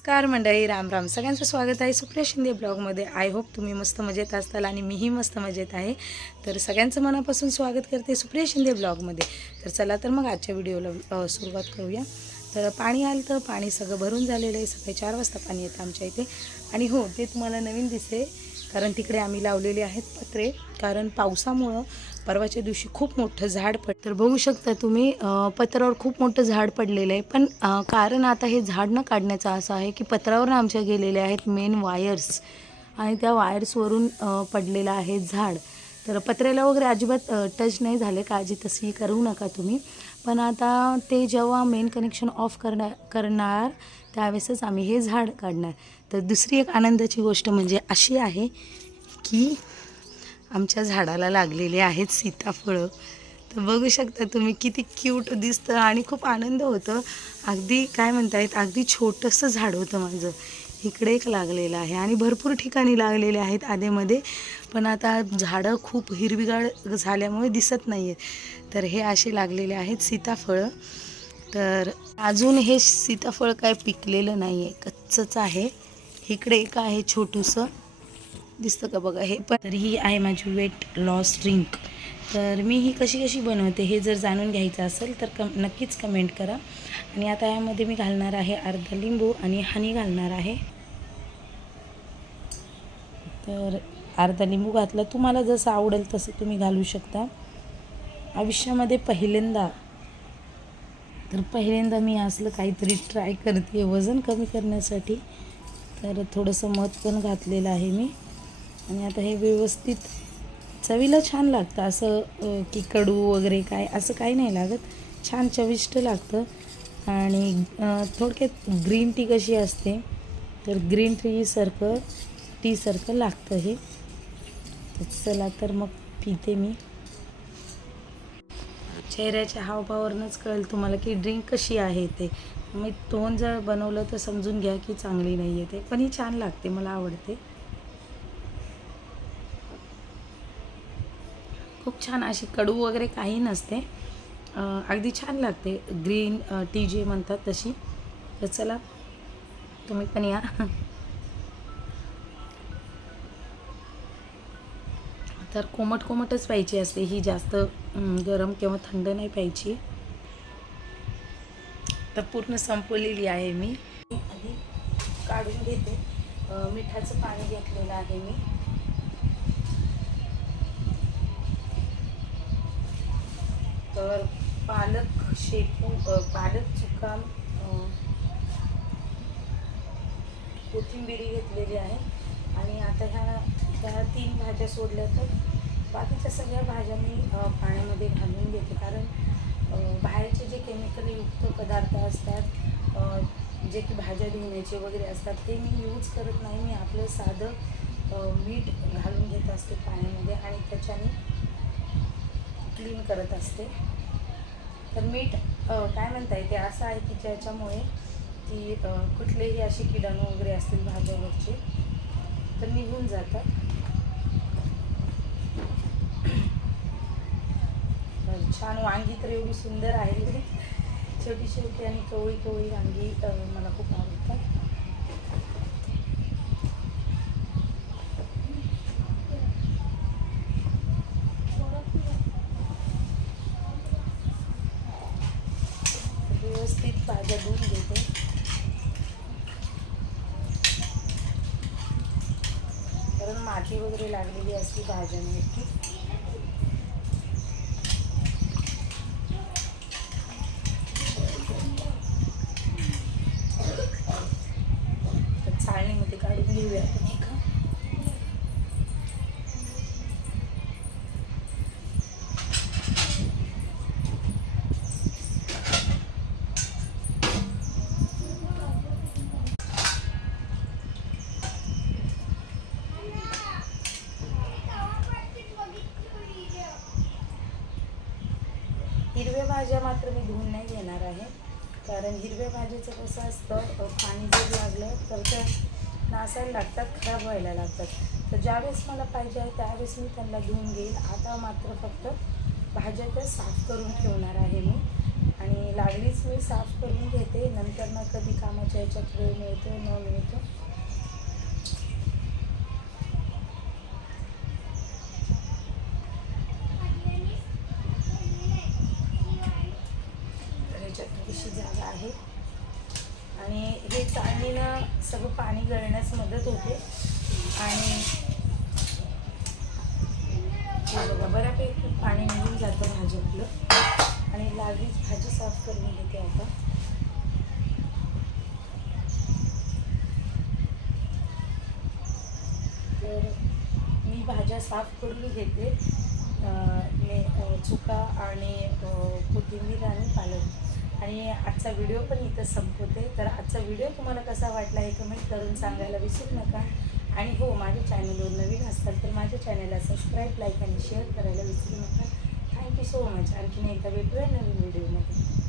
नमस्कार मंडळी राम राम. सगळ्यांचं स्वागत आहे सुप्रिया शिंदे ब्लॉगमध्ये. आय होप तुम्ही मस्त मजेत असताल आणि मीही मस्त मजेत आहे. तर सगळ्यांचं मनापासून स्वागत करते सुप्रिया शिंदे ब्लॉगमध्ये. तर चला तर मग आजच्या व्हिडिओला सुरुवात करूया. तर पाणी आलं तर पाणी सगळं भरून झालेलं आहे. सकाळी चार वाजता पाणी येतं आमच्या इथे. आणि हो ते तुम्हाला नवीन दिसे कारण तिकडे आम्ही लावलेले आहेत पत्रे. कारण पावसामुळं परवाच्या दिवशी खूप मोठं झाड पड तर बघू शकता तुम्ही पत्रावर खूप मोठं झाड पडलेलं आहे. पण कारण आता हे झाड न काढण्याचं असं आहे की पत्रावर आमच्या गेलेले आहेत मेन वायर्स आणि त्या वायर्सवरून पडलेलं आहे झाड. तर पत्र्याला वगैरे अजिबात टच नाही झाले. काळजी तशी करू नका तुम्ही. पण आता ते जेव्हा मेन कनेक्शन ऑफ करणार करणार त्यावेळेसच आम्ही हे झाड काढणार. तर दुसरी एक आनंदाची गोष्ट म्हणजे अशी आहे की आमच्या झाडाला लागलेले आहेत सीताफळं. तर बघू शकता तुम्ही किती क्यूट दिसतं आणि खूप आनंद होतं. अगदी काय म्हणतायत अगदी छोटंसं झाड होतं माझं. इकडे एक लागलेलं आहे आणि भरपूर ठिकाणी लागलेले आहेत आधेमध्ये पण आता झाडं खूप हिरवीगार झाल्यामुळे दिसत नाही आहेत तर हे असे लागलेले आहेत सीताफळं. तर अजून हे सीताफळ काय पिकलेलं नाही आहे कच्चंच आहे. इकडे एक आहे छोटूसं. दिसतं का बघा हे पण. तर ही आहे माझी वेट लॉस ड्रिंक तर मी ही कशी कशी बनवते हे जर जाणून घ्यायचं असेल तर कम नक्कीच कमेंट करा. आणि आता यामध्ये मी घालणार आहे अर्धा लिंबू आणि हनी घालणार आहे. तर अर्धा लिंबू घातला. तुम्हाला जसं आवडेल तसं तुम्ही घालू शकता. आयुष्यामध्ये पहिल्यांदा तर पहिल्यांदा मी असलं काहीतरी ट्राय करते. वजन कमी करण्यासाठी तर थोडंसं मध पण घातलेलं आहे मी. आणि आता हे व्यवस्थित चवीला छान लागतं. असं की कडू वगैरे काय असं काही नाही लागत. छान चविष्ट लागतं. आणि थोडक्यात ग्रीन टी कशी असते तर ग्रीन टीसारखं टीसारखं लागतं हे. चला तर मग पिते मी. चेहऱ्याच्या हावभावावरूनच कळेल तुम्हाला की ड्रिंक कशी आहे ते. मी तोंड जर बनवलं तर समजून घ्या की चांगली नाही आहे ते. पण ही छान लागते मला आवडते. खूप छान अशी कडू वगैरे काही नसते. अगदी छान लागते. ग्रीन टी जी म्हणतात तशी. तर चला तुम्ही पण या. तर कोमट कोमटच प्यायची असते. ही जास्त गरम किंवा थंड नाही प्यायची. तर पूर्ण संपवलेली आहे मी. आधी काढून घेते. मिठाचं पाणी घेतलेलं आहे मी. तर पालक शेपू पालक चुकाम कोथिंबिरी घेतलेली आहे. आणि आता ह्या ह्या तीन भाज्या सोडल्या तर बाकीच्या सगळ्या भाज्या मी पाण्यामध्ये घालून घेते. कारण बाहेरचे जे केमिकलयुक्त पदार्थ असतात जे की भाज्या धुण्याचे वगैरे असतात ते मी यूज करत नाही. मी आपलं साधं मीठ घालून घेत असते पाण्यामध्ये आणि त्याच्याने क्लीन करत असते. तर मीठ काय म्हणता येते असं आहे की ज्याच्यामुळे की कुठलेही असे किडाणू वगैरे असतील भाज्यावरचे तर निघून जातात. छान वांगी तर एवढी सुंदर आहे. छोटी छोटी आणि कवळी कवळी वांगी मला खूप आवडतात व्यवस्थित भाज्या धुवून घेते. कारण माती वगैरे लागलेली असते मिळते तर चाळणीमध्ये काढून घेऊया. आपण हिरव्या भाज्या मात्र मी धुवून नाही घेणार आहे. कारण हिरव्या भाज्याचं कसं असतं पाणी जर लागलं तर त्या नासायला लागतात खराब व्हायला लागतात. तर ज्यावेळेस मला पाहिजे आहे त्यावेळेस मी त्यांना धुवून घेईल आता मात्र फक्त भाज्या त्या साफ करून ठेवणार आहे मी. आणि आणि लागलीच मी साफ करून घेते. नंतर ना कधी कामाच्या याच्यात वेळ मिळतो न मिळतो तर ह्याच्यात थोडीशी जागा आहे. आणि हे चाळणीनं सगळं पाणी गळण्यास मदत होते. आणि बघा बऱ्यापैकी पाणी निघून जातं भाज्यातलं आणि लागलीच भाजी साफ करून घेते आता. तर मी भाज्या साफ करून घेते. चुका आणि कोथिंबीर आणि पालक. आणि आजचा व्हिडिओ पण इथं संपवते. तर आजचा व्हिडिओ तुम्हाला कसा वाटला हे कमेंट करून सांगायला विसरू नका. आणि हो माझ्या चॅनलवर नवीन असतात तर माझ्या चॅनलला सबस्क्राईब लाईक आणि शेअर करायला विसरू नका. थँक्यू सो मच आणखीन एकदा भेटूया नवीन व्हिडिओमध्ये